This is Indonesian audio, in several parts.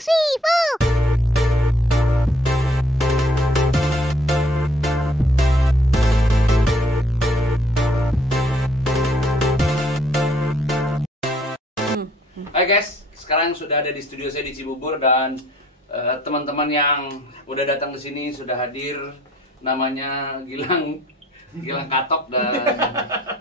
Sifu. Hai guys, sekarang sudah ada di studio saya di Cibubur dan teman-teman yang udah datang ke sini sudah hadir. Namanya Gilang Katok dan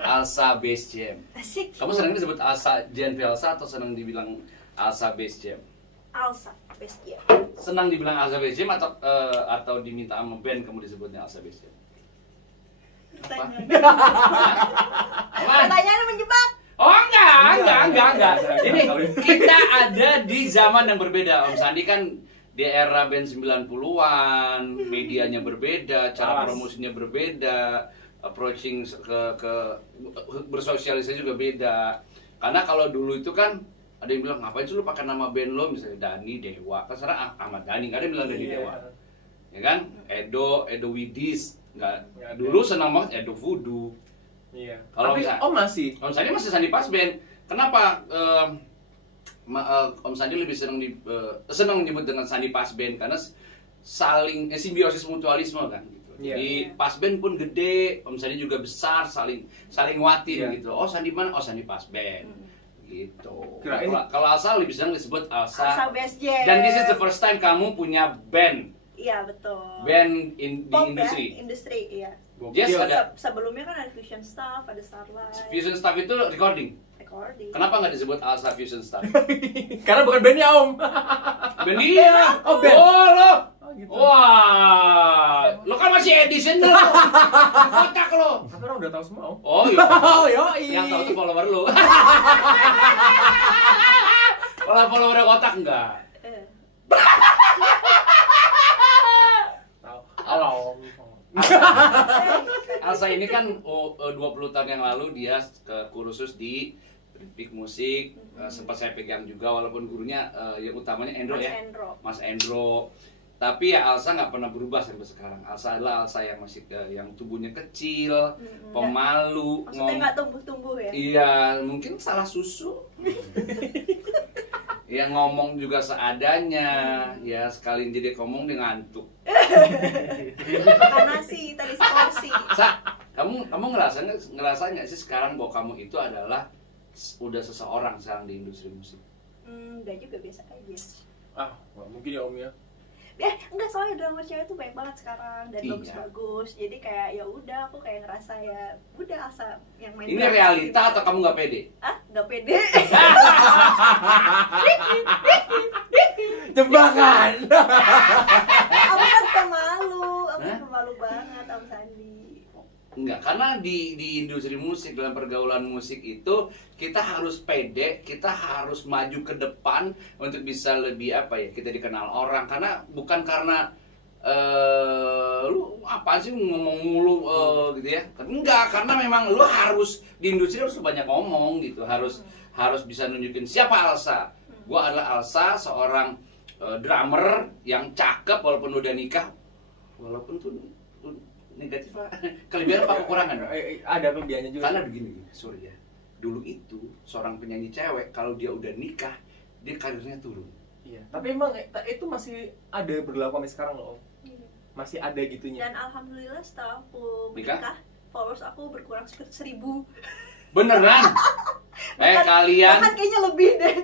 Alsa Base Jam. Asik. Kamu senang disebut Alsa Genpi Alsa atau senang dibilang Alsa Base Jam? Alsa Base Jam. Senang dibilang Alsa Base Jam atau diminta sama band kamu disebutnya Alsa Base Jam? Pertanyaannya menjebak. Oh enggak. Ini kita ada di zaman yang berbeda. Om Sandi kan di era band 90-an, medianya berbeda, cara promosinya berbeda, approaching ke bersosialisasi juga beda. Karena kalau dulu itu kan ada yang bilang ngapain sih lu pakai nama band lo, misalnya Dani Dewa, kan sekarang Ahmad Dhani, nggak ada yang bilang Dani Dewa, ya kan? Edo Widis, nggak. Dulu senang banget Edo Voodoo. Iya. Kalau Tapi Om masih. Om Sandi masih Sandi Pas Band. Kenapa Om Sandi lebih senang menyebut dengan Sandi Pas Band karena saling simbiosis mutualisme kan gitu. Iya. Jadi Pas Band pun gede, Om Sandi juga besar, saling nguatin gitu. Oh Sandi mana? Oh Sandi Pas Band. Gitu. Kalau Alsa lebih senang disebut Alsa Base Jam. Dan this is the first time kamu punya band. Iya betul. Band di Pop, industri. Ya? Industri, iya. Yes, ada. Sebelumnya kan ada Fusion Stuff, ada Starlight. Fusion Stuff itu recording. Kenapa nggak disebut Alsa Fusion Stuff? Karena bukan bandnya Om. Band dia. Oh, band. Oh lo. Gitu. Wah, lo kan masih edition lo. Kotak lo. Tapi orang udah tahu semua Om. Oh iya. Oh yoi. Yang tahu tuh follower lo. Kalau follower kotak enggak. Tahu. Halo. Alsa ini kan 20 tahun yang lalu dia ke kursus di Big Musik, sempat saya pegang juga walaupun gurunya yang utamanya Endro Mas ya. Endro. Mas Endro. Tapi ya Alsa nggak pernah berubah sampai sekarang. Alsa adalah Alsa yang masih yang tubuhnya kecil, pemalu. Maksudnya nggak tumbuh-tumbuh ya? Iya, mungkin salah susu. Ya ngomong juga seadanya, ya sekali jadi ngomong dia ngantuk. Makan nasi tadi seporsi. Sa, kamu ngerasa nggak sih sekarang bahwa kamu itu adalah udah seseorang sekarang di industri musik? Enggak juga, biasa aja. Mungkin ya Om ya. Enggak, soalnya drama cewek tuh banyak banget sekarang dan Iya. bagus-bagus. Jadi kayak ya udah aku kayak ngerasa ya udah Alsa yang main. Ini drama realita gitu. atau kamu nggak pede? Nggak pede. Jebakan. Aku kan pemalu, pemalu banget Om Sandi. Enggak, karena di industri musik, dalam pergaulan musik itu kita harus pede, kita harus maju ke depan untuk bisa lebih kita dikenal orang. Karena bukan karena lu apa sih ngomong mulu gitu ya. Tapi enggak, karena memang lu harus di industri harus banyak ngomong gitu, harus bisa nunjukin siapa Alsa. Gua adalah Alsa, seorang drummer yang cakep walaupun udah nikah, walaupun tuh negatif kelebihan apa kekurangan? Ada kelebihannya juga. Karena begini, sorry ya. Dulu itu seorang penyanyi cewek kalau dia udah nikah, dia karirnya turun. Iya. Tapi emang itu masih ada berlaku sampai sekarang loh Om. Masih ada gitunya. Dan alhamdulillah setelah aku Nikah? menikah, followers aku berkurang 1.000. Beneran? Kalian Bahkan kayaknya lebih deh.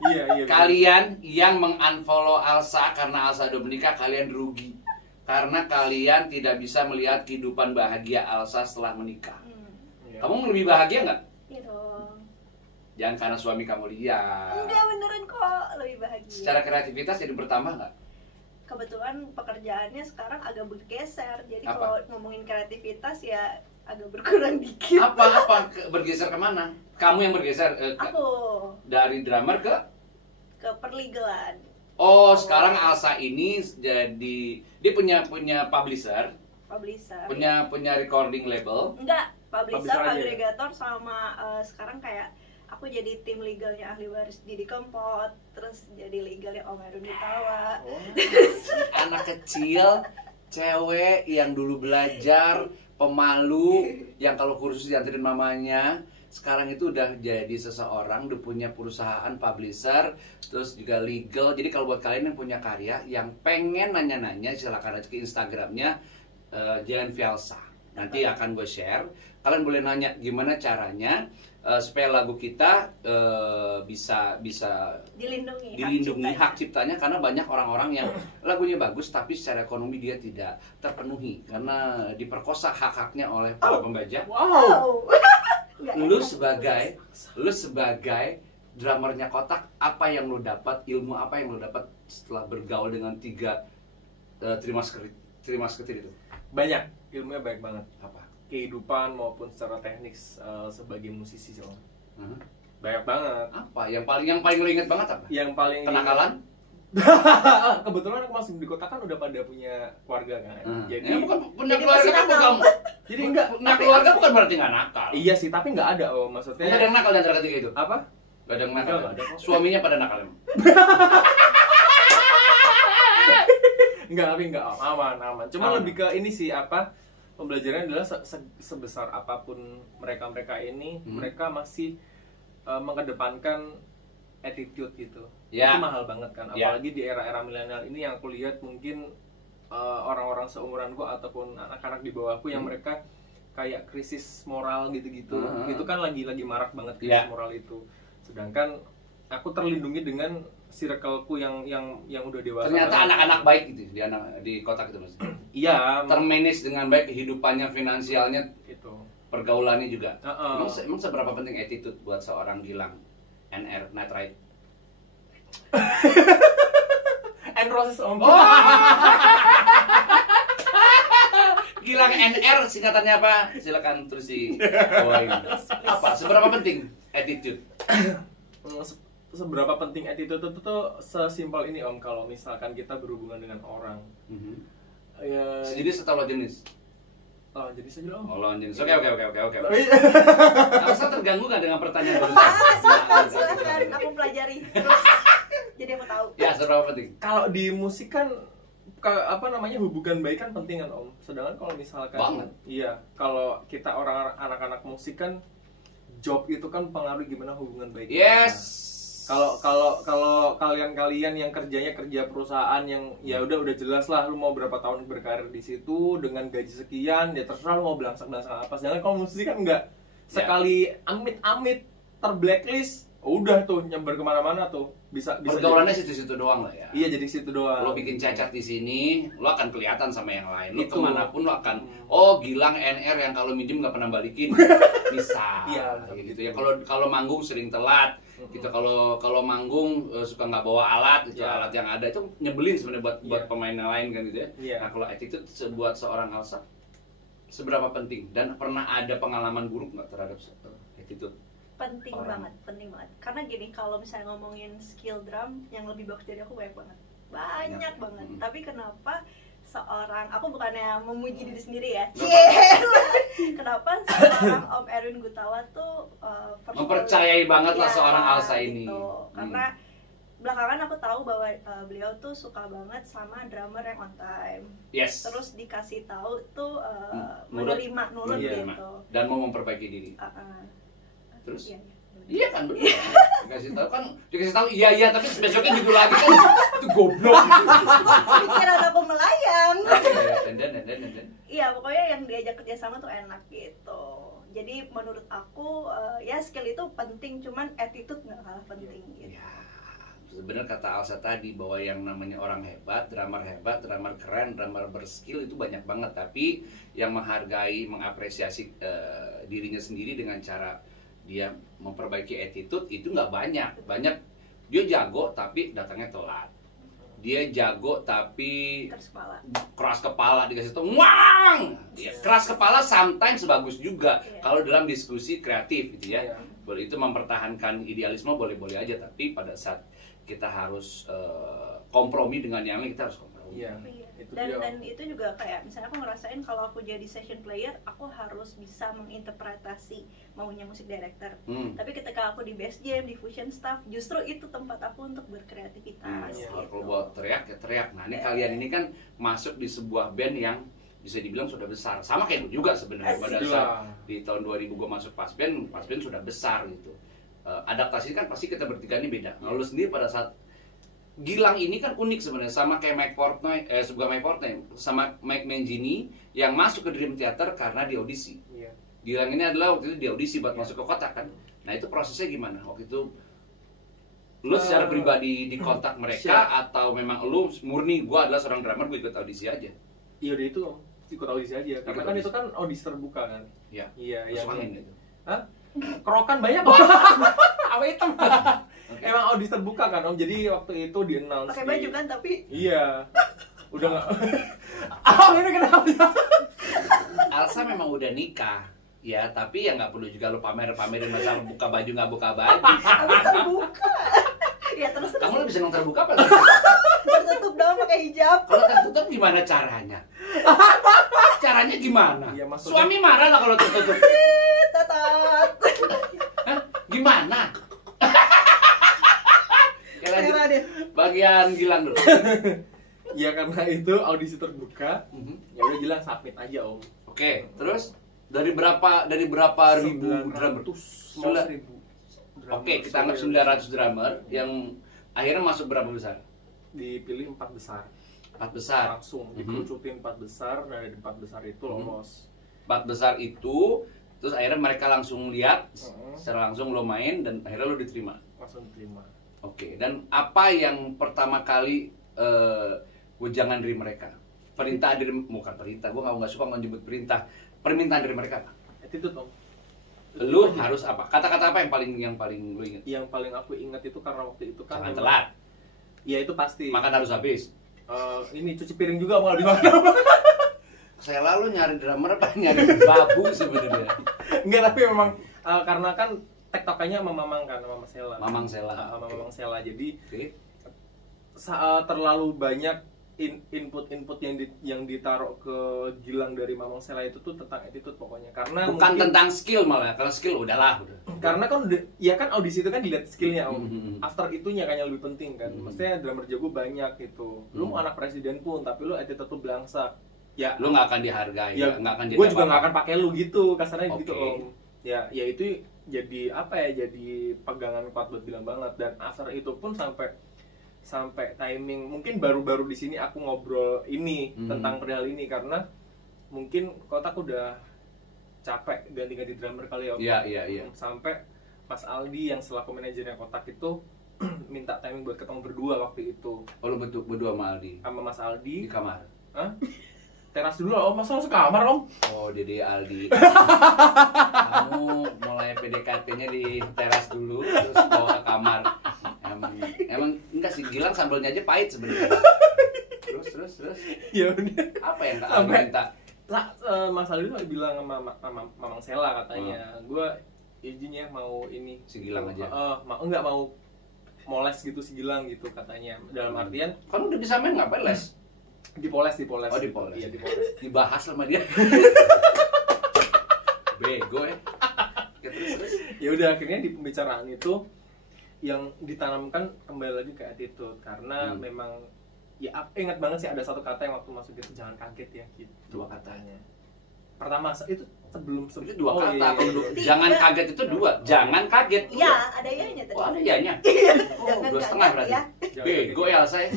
Iya. kalian yang mengunfollow Alsa karena Alsa udah menikah, kalian rugi. Karena kalian tidak bisa melihat kehidupan bahagia Alsa setelah menikah. Iya. Kamu lebih bahagia nggak? Iya dong. Jangan karena suami kamu lihat. Enggak, beneran kok lebih bahagia. Secara kreativitas jadi bertambah nggak? Kebetulan pekerjaannya sekarang agak bergeser. Jadi Apa? kalau ngomongin kreativitas ya agak berkurang dikit. Apa bergeser kemana? Kamu yang bergeser Aku dari drummer ke? ke perlegalan. Oh, sekarang Alsa ini jadi dia punya publisher, punya recording label. Enggak, publisher, Publisher aja ya? agregator sama sekarang kayak aku jadi tim legalnya Ahli Waris Didi Kempot, terus jadi legalnya Om Heru Ditawa. Anak kecil, cewek yang dulu belajar, pemalu, yang kalau kursus dianterin mamanya, sekarang itu udah jadi seseorang, udah punya perusahaan publisher, terus juga legal. Jadi kalau buat kalian yang punya karya, yang pengen nanya-nanya, silakan aja ke Instagramnya Jen Fielsa. Nanti akan gue share. Kalian boleh nanya gimana caranya supaya lagu kita bisa dilindungi hak ciptanya, karena banyak orang-orang yang lagunya bagus tapi secara ekonomi dia tidak terpenuhi karena diperkosa hak-haknya oleh para pembajak. Wow. Lu sebagai drummernya Kotak, apa yang lu dapat, ilmu apa yang lu dapat setelah bergaul dengan 3 trimasketir itu? Banyak, ilmunya banyak banget. Apa? Kehidupan maupun secara teknis sebagai musisi sih, Om. Banyak banget. Apa? Yang paling lu inget banget apa? Yang paling Kenakalan? kebetulan aku masuk di kota kan udah pada punya keluarga kan. Jadi bukan punya keluarga kan bukan. Jadi enggak, Punya keluarga bukan berarti nggak nakal. Iya sih, tapi nggak ada, Om. Maksudnya Nggak ada yang nakal di antara ketiga itu. apa? Gak ada yang nakal. Nggak ada kok. Suaminya pada nakal emang. Enggak, tapi enggak, Om. Aman. Cuma Aman. lebih ke ini sih, apa? Pembelajaran adalah sebesar apapun mereka ini, mereka masih mengedepankan attitude gitu. Ya. Itu mahal banget kan, Ya. apalagi di era-era milenial ini yang aku lihat mungkin orang-orang seumuranku ataupun anak-anak di bawahku yang mereka kayak krisis moral gitu-gitu. Itu kan lagi marak banget krisis moral itu. Sedangkan aku terlindungi dengan circleku yang udah dewasa. Ternyata anak-anak baik gitu di Kotak itu, Mas. Iya, Termanage dengan baik kehidupannya, finansialnya, itu. pergaulannya juga. Emang seberapa penting attitude buat seorang Gilang NR Night Ride? And Roses, Om. Gilang NR singkatannya apa? Silakan terus di apa? Seberapa penting attitude? Seberapa penting attitude itu tuh sesimpel ini, Om. Kalau misalkan kita berhubungan dengan orang, ya, Jadi setelah jenis. jadi saja, Om. Oh, lawan jenis. Oke. Tapi Elsa terganggu nggak dengan pertanyaan barusan? Silakan aku pelajari terus. Jadi aku tahu. Ya, seberapa penting? kalau di musik kan hubungan baik kan penting kan, Om. Sedangkan kalau misalkan Banget. Iya, kalau kita orang anak-anak musik kan job itu kan pengaruh gimana hubungan baik. Yes. Kalau kalian yang kerjanya kerja perusahaan yang ya udah jelas lah lu mau berapa tahun berkarir di situ dengan gaji sekian, ya terserah lu mau belangsak apa. Sedangkan kalau musik kan enggak. Sekali amit-amit terblacklist, udah tuh nyamber kemana-mana tuh. Bisa Pergaulannya jadi- situ-situ doang lah ya. Iya, jadi situ doang. Lo bikin cacat di sini, lo akan kelihatan sama yang lain. Lo Itu. kemanapun lo akan, Gilang NR yang kalau minjem nggak pernah balikin, bisa. Iya, Kayak gitu ya. Kalau manggung sering telat, gitu. Kalau manggung suka nggak bawa alat, gitu. Iya. Alat yang ada itu nyebelin sebenarnya buat Iya. pemain yang lain kan gitu ya. Iya. Nah kalau attitude buat seorang Elsa seberapa penting, dan pernah ada pengalaman buruk nggak terhadap attitude? penting Orang. banget karena gini, kalau misalnya ngomongin skill drum yang lebih bagus dari aku banyak banget tapi kenapa aku bukannya memuji diri sendiri ya, kenapa seorang Om Erwin Gutawa tuh Mempercayai banget lah ya, seorang Elsa ini. Karena belakangan aku tahu bahwa beliau tuh suka banget sama drummer yang on time. Yes. Terus dikasih tahu tuh Nurut. nurut Iya. gitu. Dan mau memperbaiki diri. Terus? Iya. Iya kan bener. Dikasih tahu iya tapi besoknya gitu lagi kan itu goblok. Pikiran aku melayang. Dan. Iya, pokoknya yang diajak kerjasama tuh enak gitu. Jadi menurut aku ya skill itu penting, cuman attitude nggak kalah penting gitu. Ya, sebenarnya kata Elsa tadi bahwa yang namanya orang hebat, drummer keren, drummer berskill itu banyak banget, tapi yang menghargai, mengapresiasi dirinya sendiri dengan cara dia memperbaiki attitude itu nggak banyak. Dia jago tapi datangnya telat. Dia jago tapi keras kepala dikasih tau wang. Ya, keras kepala sometimes bagus juga kalau dalam diskusi kreatif gitu ya. Boleh itu mempertahankan idealisme boleh-boleh aja, tapi pada saat kita harus kompromi dengan yang lain, kita harus kompromi. Iya. Itu Dan itu juga kayak misalnya aku ngerasain kalau aku jadi session player, aku harus bisa menginterpretasi maunya musik director. Tapi ketika aku di bass jam, di fusion staff, justru itu tempat aku untuk berkreativitas. Gitu. Kalau buat teriak ya teriak. Nah ini kalian ini kan masuk di sebuah band yang bisa dibilang sudah besar. Sama kayak gue juga sebenarnya pada Asik. saat di tahun 2000 gue masuk Pasben sudah besar gitu. Adaptasi kan pasti kita bertiga ini beda. Nah, lu sendiri pada saat Gilang ini kan unik sebenarnya, sama kayak Mike Portnoy, sama Mike Mangini yang masuk ke Dream Theater karena di audisi. Iya. Gilang ini adalah waktu itu di audisi buat masuk ke kotak kan. Nah itu prosesnya gimana? Waktu itu lu secara pribadi di kontak mereka atau memang lu murni gua adalah seorang drummer, gue ikut audisi aja? Iya udah itu ikut audisi aja. Karena kan itu kan audisi terbuka kan. Iya. Iya, Terus yang main gitu. Hah? Kerokan banyak kok. Apa hitam? Emang audisi terbuka kan Om. Jadi waktu itu di announce. Pakai baju kan tapi Iya. Udah enggak. Ini kenapa? Alsa memang udah nikah. Ya, tapi ya nggak perlu juga lu pamerin masalah buka baju nggak buka baju. habis terbuka. Ya terus Kamu lebih senang terbuka apa? tertutup doang pakai hijab. Kalau tertutup gimana caranya? Caranya gimana? Iya, maksudnya- Suami marah lah kalau tertutup. Tatat. Hah? Gimana? Ya, lanjut. Merah deh. Bagian Gilang dulu. Ya karena itu audisi terbuka. Ya udah Gilang submit aja Om. Oke, terus dari berapa ribu drummer? 900.000. Oke, kita anggap 900 drummer yang akhirnya masuk berapa besar? Dipilih 4 besar. 4 besar. Langsung dikerucutin 4 besar, dari 4 besar itu lolos. 4 besar itu, terus akhirnya mereka langsung lihat, secara langsung lo main dan akhirnya lo diterima. Langsung diterima. Oke, dan apa yang pertama kali wejangan dari mereka? Perintah dari, bukan perintah, gue nggak suka menyebut perintah. Permintaan dari mereka apa? Itu Om. Lu harus apa? Kata-kata apa yang paling lu ingat? Yang paling aku ingat itu karena waktu itu kan Jangan telat, Iya itu pasti. makan harus habis. Ini cuci piring juga mau dimakan. Saya lalu nyari drummer apa nyari babu sebenarnya? Enggak, tapi memang karena kan tektokannya sama Mamang kan, sama Mas Sela. Mamang Sela. Sama Mamang Sela. Jadi Oke. terlalu banyak input yang ditaruh ke Gilang dari Mamang Sela itu tuh tentang attitude pokoknya. Karena Bukan mungkin, tentang skill malah, kalau skill udah. karena kan ya kan audisi itu kan dilihat skillnya Om. Mhm. After itunya kan yang lebih penting kan. Maksudnya drummer jago banyak gitu. Lu mau anak presiden pun tapi lu attitude tuh belangsak. Ya Lu nggak akan dihargai, ya nggak akan jadi gue juga apa-apa. nggak akan pakai lu gitu kasarnya Oke. gitu Om. Ya itu jadi apa ya, jadi pegangan kuat buat bilang banget. Dan after itu pun sampai timing mungkin baru-baru di sini aku ngobrol ini tentang perihal ini karena mungkin kotak udah capek ganti-ganti drummer kali ya Om. Iya. Sampai Mas Aldi yang selaku manajernya kotak itu minta timing buat ketemu berdua waktu itu Oh, lu berdua sama Aldi sama Mas di Aldi. kamar. Hah? Teras dulu Om, masa langsung kamar Om? Oh, Dede Aldi. Kamu mulai PDKT-nya di teras dulu, terus bawa ke kamar. Emang enggak sih, Gilang sambelnya aja pahit sebenarnya. Terus. Ya udah. Apa yang Kak Aldi Sampai- minta? Lah, Mas Aldi tuh bilang sama Mamang Sela katanya, gue izin ya mau ini Si Gilang aja. enggak mau moles gitu si Gilang gitu katanya. Dalam artian Kan udah bisa main ngapain les? dipoles. Oh, dipoles. Iya, dipoles. Dibahas sama dia. Bego ya. Ya, terus. Ya udah akhirnya di pembicaraan itu yang ditanamkan kembali lagi ke attitude karena memang ya ingat banget sih ada satu kata yang waktu masuk gitu, jangan kaget ya gitu. Dua katanya. Pertama itu sebelum Itu dua kata. iya. Kalau jangan kaget itu dua. Jangan kaget. Iya, ada ianya tadi. Oh, ada ianya. Oh, Jangan 2,5 kaget berarti. ya. Bego ya saya.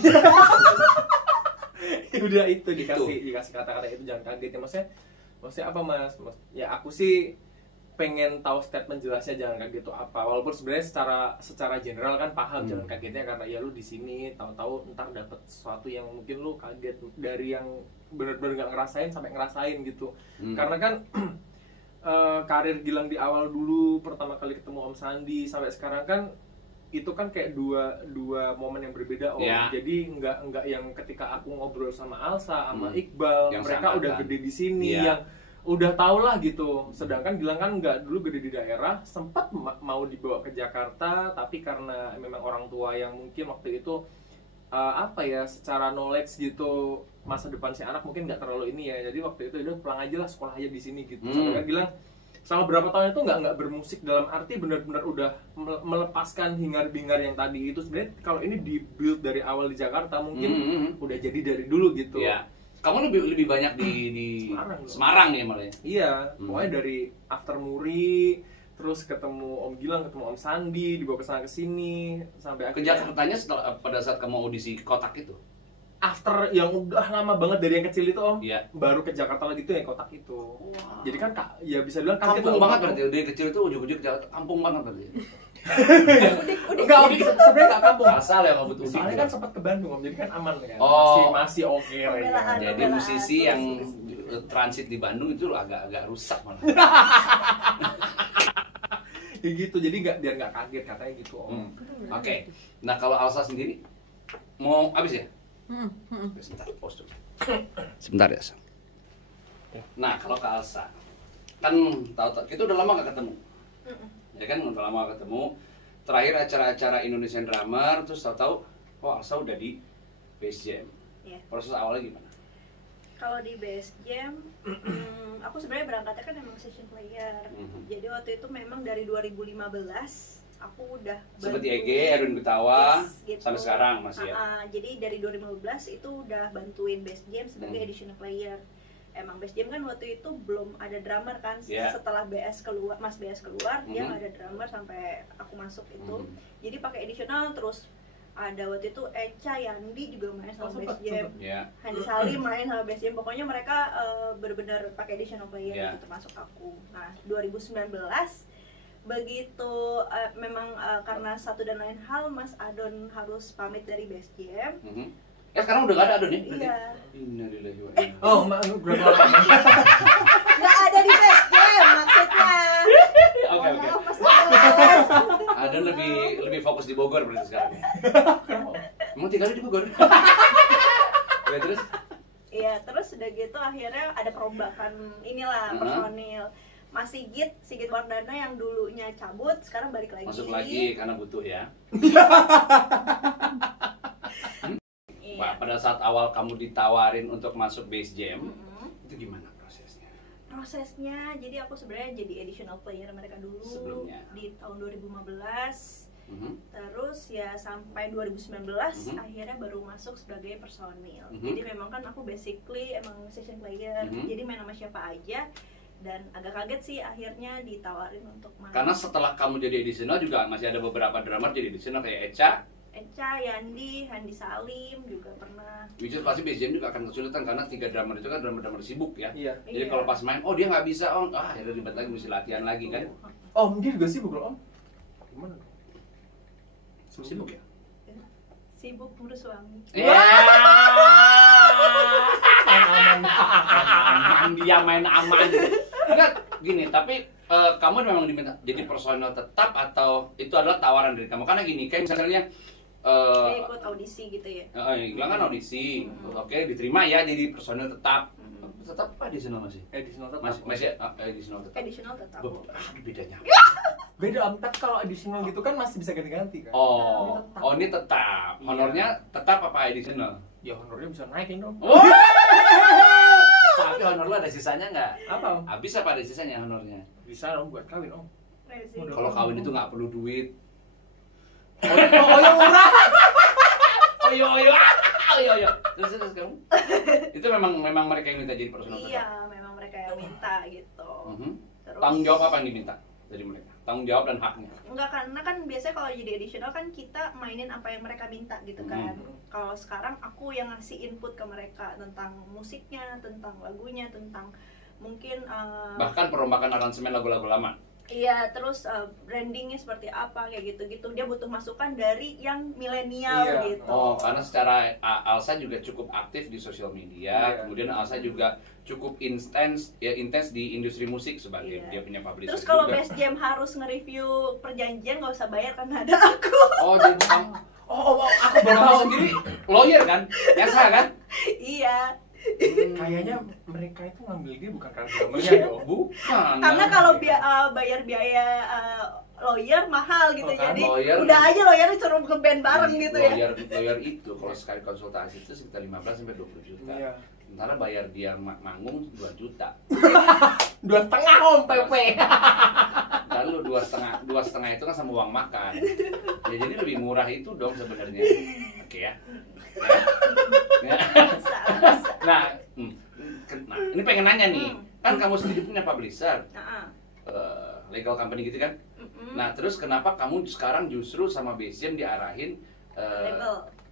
Udah itu dikasih kata-kata itu jangan kaget ya, maksudnya apa Mas? Ya aku sih pengen tahu statement jelasnya jangan kaget itu apa, walaupun sebenarnya secara general kan paham jangan kagetnya karena ya lu di sini tahu-tahu ntar dapet sesuatu yang mungkin lu kaget dari yang benar-benar nggak ngerasain sampai ngerasain gitu. Karena kan karir Gilang di awal dulu pertama kali ketemu Om Sandi sampai sekarang kan itu kan kayak dua momen yang berbeda Om. Ya. Jadi nggak yang ketika aku ngobrol sama Alsa sama Iqbal Yang mereka seangkatan. udah gede di sini Ya. yang udah tau lah gitu. Sedangkan Gilang kan nggak dulu gede di daerah, sempat mau dibawa ke Jakarta tapi karena memang orang tua yang mungkin waktu itu apa ya secara knowledge gitu masa depan si anak mungkin nggak terlalu ini ya. Jadi waktu itu udah pulang aja lah, sekolah aja di sini gitu. Sedangkan Gilang selama berapa tahun itu nggak bermusik dalam arti benar-benar udah melepaskan hingar-bingar yang tadi itu. Sebenarnya kalau ini di build dari awal di Jakarta mungkin udah jadi dari dulu gitu. Iya. Kamu lebih banyak di Semarang ya malah ya? Iya, pokoknya dari After Muri, terus ketemu Om Gilang, ketemu Om Sandi, dibawa ke sana ke sini sampai Ke Jakartanya setelah pada saat kamu audisi Kotak itu. After yang udah lama banget dari yang kecil itu Om, Iya. baru ke Jakarta lagi tuh yang Kotak itu. Jadi kan ya bisa bilang kaget Kampung lah, banget Om. berarti dari kecil itu ujung-ujung ke Jakarta. Kampung banget berarti. Enggak, Om, sebenarnya enggak kampung. Asal ya kamu tuh. Soalnya kan sempat ke Bandung Om, jadi kan aman kan. Oh. Masih oke lah ya. Pembelaan. Jadi musisi yang transit di Bandung itu agak rusak malah. Ya gitu, jadi biar nggak kaget katanya gitu Om. Oke. Nah, kalau Alsa sendiri mau habis ya? Sebentar, pause dulu. Sebentar ya, Sa. Nah, kalau ke Alsa, kan tahu kita udah lama gak ketemu. Ya kan, udah lama gak ketemu. Terakhir acara-acara Indonesian Drummer, terus tahu-tahu, oh Alsa udah di Bass Jam. Iya. Proses awalnya gimana? Kalau di Bass Jam, aku sebenarnya berangkatnya kan emang session player. Jadi waktu itu memang dari 2015 aku udah Seperti EG, Erwin Gutawa, gitu. sampai sekarang masih ya? Jadi dari 2015 itu udah bantuin Bass Jam sebagai additional player. Emang Bass Jam kan waktu itu belum ada drummer kan. Setelah Mas BS keluar, dia nggak ada drummer sampai aku masuk itu. Jadi pakai additional, terus ada waktu itu Echa, Yandi juga main sama Bass Jam. Handi Salim main sama Bass Jam. Pokoknya mereka benar-benar pakai additional player gitu, termasuk aku. Nah, 2019 begitu memang karena satu dan lain hal Mas Adon harus pamit dari Bass Jam. Ya sekarang udah gak ada Adon ya? Iya. Innalillahi wa inna. Oh, berapa lama? Nggak ada di Bass Jam maksudnya. Oke. Maaf, Mas Adon. Adon lebih fokus di Bogor berarti sekarang. Emang tinggalnya di Bogor? Ya terus? Iya, terus udah gitu akhirnya ada perombakan inilah personil. Mas Sigit Wardana yang dulunya cabut, sekarang balik lagi. Masuk lagi karena butuh ya. Pak, pada saat awal kamu ditawarin untuk masuk Bass Jam, itu gimana prosesnya? Prosesnya, jadi aku sebenarnya jadi additional player mereka dulu. Sebelumnya. Di tahun 2015. Terus ya sampai 2019 akhirnya baru masuk sebagai personil. Jadi memang kan aku basically emang session player. Jadi main sama siapa aja. Dan agak kaget sih akhirnya ditawarin untuk main. Karena setelah kamu jadi additional juga masih ada beberapa drummer jadi additional kayak Echa, Yandi, Handi Salim juga pernah. Which is pasti Bass Jam juga akan kesulitan karena 3 drummer itu kan drummer sibuk ya. Iya. Jadi kalau pas main, oh dia nggak bisa, akhirnya ribet lagi mesti latihan lagi kan. Om, dia juga sibuk loh Om. Gimana? Sibuk ya? Sibuk ngurus suami. Aman, dia main aman. Enggak, gini, tapi kamu memang diminta jadi personel tetap atau itu adalah tawaran dari kamu? Karena gini, kayak misalnya Dia ikut audisi gitu ya. Gilang kan audisi, oke diterima ya jadi personel tetap. Tetap apa additional masih? Additional tetap. Masih additional tetap. Additional tetap. Bedanya. Beda Om, tapi kalau additional gitu kan masih bisa ganti-ganti kan. Oh, ini tetap. Honornya tetap apa additional? Ya honornya bisa naikin dong. Tapi honor lo ada sisanya nggak? Apa Om? Habis apa ada sisanya honornya? Bisa Om buat kawin Om. Kalau kawin itu nggak perlu duit. Oh yang murah. Oyo. Terus kamu? Itu memang mereka yang minta jadi personal tetap. Iya, memang mereka yang minta gitu. Terus, Tanggung jawab apa yang diminta dari mereka? Tanggung jawab dan haknya. Enggak, karena kan biasanya kalau jadi additional kan kita mainin apa yang mereka minta gitu kan. Kalau sekarang aku yang ngasih input ke mereka tentang musiknya, tentang lagunya, tentang mungkin Bahkan perombakan aransemen lagu-lagu lama. iya, terus brandingnya seperti apa kayak gitu-gitu. Dia butuh masukan dari yang milenial gitu. Oh, karena secara Alsa juga cukup aktif di sosial media. Kemudian Alsa juga cukup intens di industri musik sebagai dia punya publisher. Terus kalau juga. Bass Jam harus nge-review perjanjian nggak usah bayar karena ada aku. Oh, jadi kamu aku baru tahu sendiri lawyer kan? Biasa kan? Iya. Kayaknya mereka itu ngambil dia bukan karena drummernya dong. Bukan. Karena kalau bayar biaya lawyer mahal gitu, kan, jadi lawyer, udah aja lawyernya suruh nge-band bareng gitu ya. Lawyer itu kalau sekali konsultasi itu sekitar 15 sampai 20 juta. Iya. Sementara bayar dia manggung 2 juta. 2,5 Om PP. Lalu 2,5 itu kan sama uang makan. Ya jadi lebih murah itu dong sebenarnya. Oke ya. Bisa. ini pengen nanya nih, kan kamu sendiri punya publisher, Nah, legal company gitu kan? Nah terus kenapa kamu sekarang justru sama BCM diarahin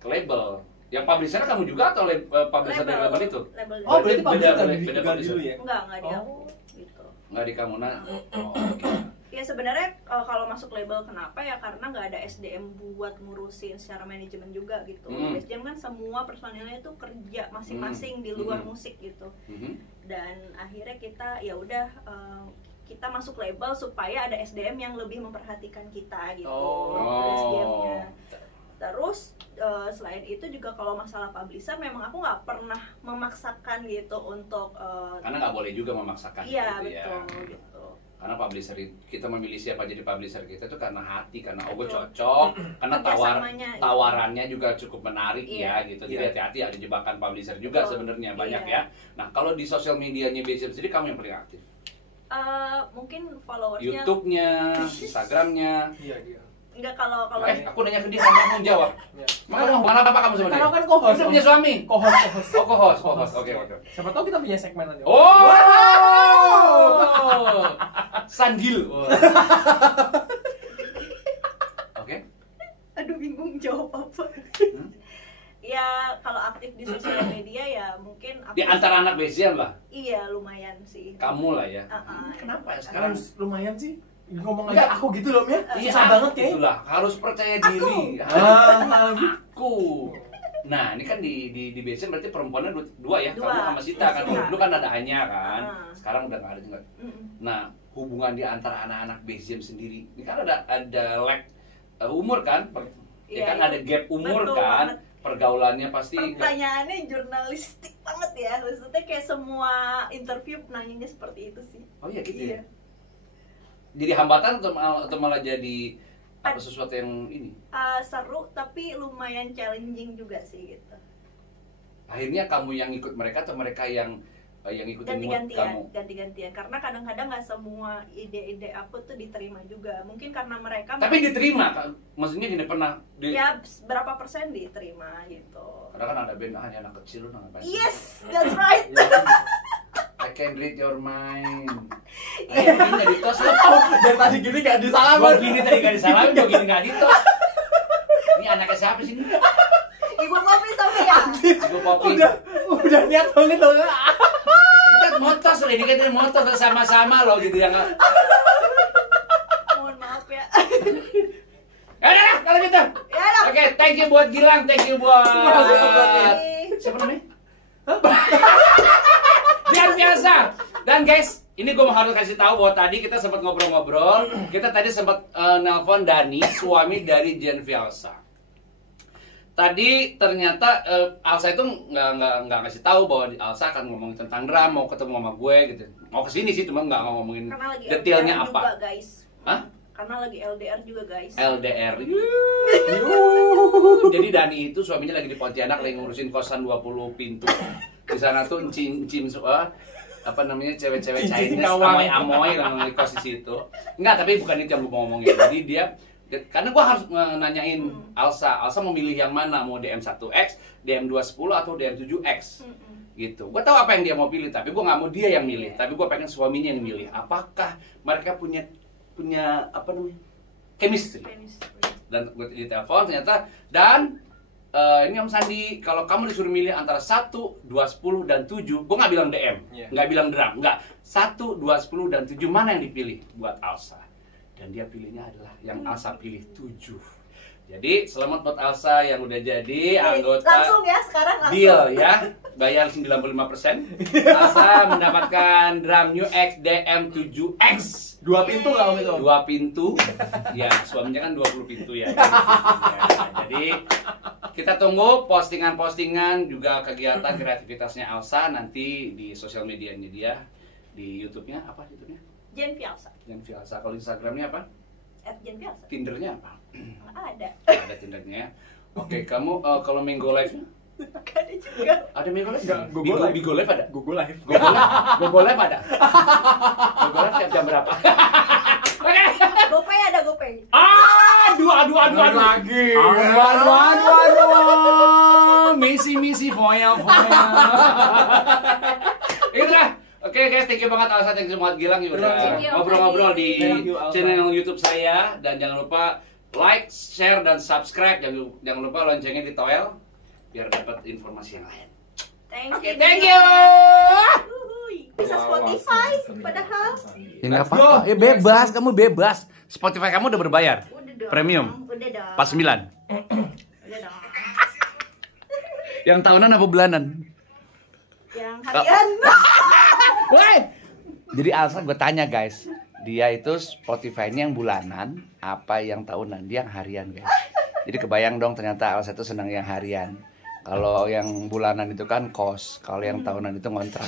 ke label? Yang publisher kamu juga atau publisher dari label itu? Label Oh, berarti Beda publisher beda publisher. dulu ya? enggak di aku gitu. Nggak di kamu nah. Oh, oke. Ya sebenarnya kalau masuk label kenapa ya karena nggak ada SDM buat ngurusin secara manajemen juga gitu. SDM kan semua personilnya itu kerja masing-masing di luar musik gitu. Dan akhirnya kita ya udah kita masuk label supaya ada SDM yang lebih memperhatikan kita gitu. SDM-nya. Terus selain itu juga kalau masalah publisher memang aku nggak pernah memaksakan gitu untuk Karena nggak boleh juga memaksakan. iya gitu betul ya. gitu. Karena publisher kita memilih siapa jadi publisher kita itu karena hati, karena gue cocok, karena tawarannya juga cukup menarik ya gitu. Jadi hati-hati ada jebakan publisher juga sebenarnya banyak ya. Nah kalau di sosial medianya BCM sendiri kamu yang paling aktif? Mungkin followersnya YouTube-nya, Instagram-nya. Iya. enggak kalau Aku nanya ke dia, kamu mau jawab. Mau ngomong apa kamu sebenarnya? Karena kan co-host. Udah punya suami? Co-host. Oh, co-host. Oke. Siapa tahu kita punya segmen aja. Oh! Sandil. Oke. aduh bingung jawab apa. Ya kalau aktif di sosial media ya mungkin aku Di antara anak BCM lah. iya lumayan sih. Kamu lah ya. Kenapa ya Sekarang sekarang lumayan sih? Ngomong Enggak. aja aku gitu loh ya. Iya, Susah banget ya. itulah, harus percaya diri. Aku. Nah, ini kan di BCM berarti perempuannya dua ya, Dua. kamu sama Sita kan. Sita. Dulu kan ada Anya kan. Sekarang udah nggak ada juga. Nah, hubungan di antara anak-anak BCM sendiri, ini kan ada lag umur kan? Ya kan ada gap umur betul kan? banget. Pergaulannya pasti Pertanyaannya jurnalistik banget ya. Maksudnya kayak semua interview nanyanya seperti itu sih. Oh iya gitu Iya. ya. Jadi hambatan atau malah jadi apa sesuatu yang ini? Seru tapi lumayan challenging juga sih gitu. Akhirnya kamu yang ikut mereka atau mereka yang ikutin mood kamu? Ganti-gantian karena kadang-kadang nggak semua ide-ide aku tuh diterima juga. Mungkin karena mereka Tapi diterima, Kak. Maksudnya gini pernah ya berapa persen diterima gitu. Karena kan ada band hanya anak kecil lu ngapain? Yes, that's right. I can read your mind. Iya. Ini nggak ditos lah. Dari tadi gini gak Gua disalaman. gini tadi nggak disalamin, gua gini nggak ditos. Ini anaknya siapa sih ini? Ibu Popi sama ya. Ibu Popi. Udah niat banget loh. Kita motos loh, ini kita motos sama-sama loh gitu ya nggak? Mohon maaf ya. Ya udah lah, kalau gitu. Ya udah. Oke, thank you buat Gilang, thank you buat Makasih. siapa namanya? Dian biasa. Dan guys, ini gue harus kasih tahu bahwa tadi kita sempat ngobrol-ngobrol. Kita tadi sempat nelpon Dani, suami dari Jen Fialsa. Tadi ternyata Alsa itu nggak ngasih tahu bahwa Alsa akan ngomongin tentang drum, mau ketemu sama gue gitu. Mau kesini sih, cuma nggak ngomongin Karena lagi detailnya LDR apa. juga, guys. Hah? Karena lagi LDR juga, guys. LDR. Jadi Dani itu suaminya lagi di Pontianak lagi ngurusin kosan 20 pintu. Di sana tuh encim apa namanya cewek-cewek Chinese amoy-amoy namanya kos di situ. Enggak, tapi bukan itu yang gue mau ngomongin. Jadi dia karena gue harus nanyain Alsa mau milih yang mana, mau DM1X, DM210 atau DM7X. Gitu. Gue tahu apa yang dia mau pilih, tapi gue nggak mau dia yang milih. Tapi gue pengen suaminya yang milih. Apakah mereka punya apa namanya chemistry? Dan gue ditelepon ternyata ini Om Sandi, kalau kamu disuruh milih antara 1, 2, 10 dan 7, gue nggak bilang DM, nggak bilang drum, nggak 1, 2, 10 dan 7 mana yang dipilih buat Alsa? Dan dia pilihnya adalah yang Alsa pilih 7. Jadi selamat buat Alsa yang udah jadi anggota. Langsung ya sekarang langsung. Deal ya, bayar 95%. Alsa mendapatkan drum New X DM7X. 2 pintu nggak Om itu? 2 pintu. Ya, suaminya kan 20 pintu ya. Jadi kita tunggu postingan-postingan juga kegiatan kreativitasnya Alsa nanti di sosial medianya dia, di YouTube-nya apa YouTube-nya? Jen Fialsa. Jen Fialsa. Kalau Instagram-nya apa? @Jen Fialsa. Tindernya apa? Ada. Ada Tindernya ya. Oke, kamu kalau Mango Live-nya? Ada juga. Ada Mango Live? Enggak, Google Live. Bigo Live ada? Google Live. Google Live ada? Google Live tiap jam berapa? Oke. GoPay ada GoPay. Aduh. Lagi. Aduh. Misi foya. Itulah. Oke guys, thank you banget Alsa, thank you banget Gilang udah Thank you, ngobrol-ngobrol di Thank you, Alsa. channel YouTube saya. Dan jangan lupa like, share, dan subscribe. Jangan lupa loncengnya di toel biar dapat informasi yang lain. Oke, thank you. Bisa Spotify padahal. Ya nggak apa-apa, ya bebas, kamu bebas. Spotify kamu udah berbayar. Udah dong. Premium. Udah dong. 49. Udah dong. Yang tahunan apa bulanan? Yang harian. Woi. Jadi Alsa gue tanya guys, dia itu Spotify-nya yang bulanan apa yang tahunan? Dia yang harian guys. Jadi kebayang dong ternyata Alsa itu senang yang harian. Kalau yang bulanan itu kan kos, kalau yang tahunan itu ngontrak.